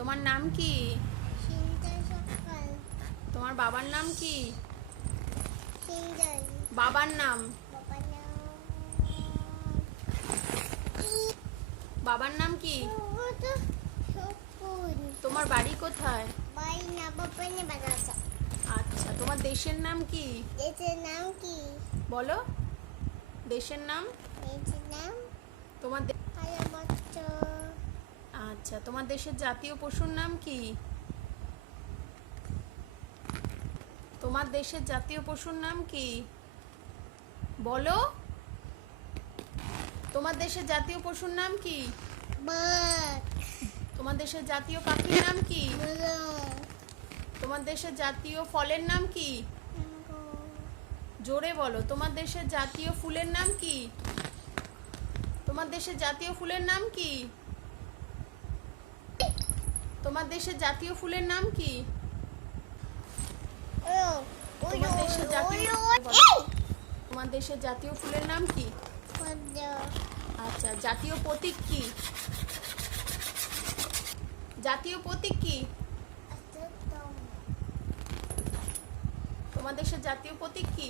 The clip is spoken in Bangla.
তোমার নাম কি? সিঞ্জয় সরকার। তোমার বাবার নাম কি? সিঞ্জয়। বাবার নাম? বাবার নাম বাবার নাম কি? শকুন। তোমার বাড়ি কোথায়? বাড়ি নবাবগঞ্জে বাজার। আচ্ছা, তোমার দেশের নাম কি? দেশের নাম কি? বলো দেশের নাম। দেশের নাম তোমার ভারতবর্ষ। আচ্ছা, তোমার দেশের জাতীয় পশুর নাম কি? তোমার দেশের জাতীয় পশুর নাম কি বলো? তোমার দেশের জাতীয় পশুর নাম কি? বাঘ। তোমার দেশের জাতীয় পাখির নাম কি? ময়ূর। তোমার দেশের জাতীয় ফলের নাম কি? জোরে বলো। তোমার দেশের জাতীয় ফুলের নাম কি? তোমার দেশের জাতীয় ফুলের নাম কি? তোমার দেশের জাতীয় ফুলের নাম কি? তোমার দেশের জাতীয় তোমার দেশের জাতীয় ফুলের নাম কি? আচ্ছা, জাতীয় প্রতীক কি? জাতীয় প্রতীক কি? তোমার দেশের জাতীয় প্রতীক কি?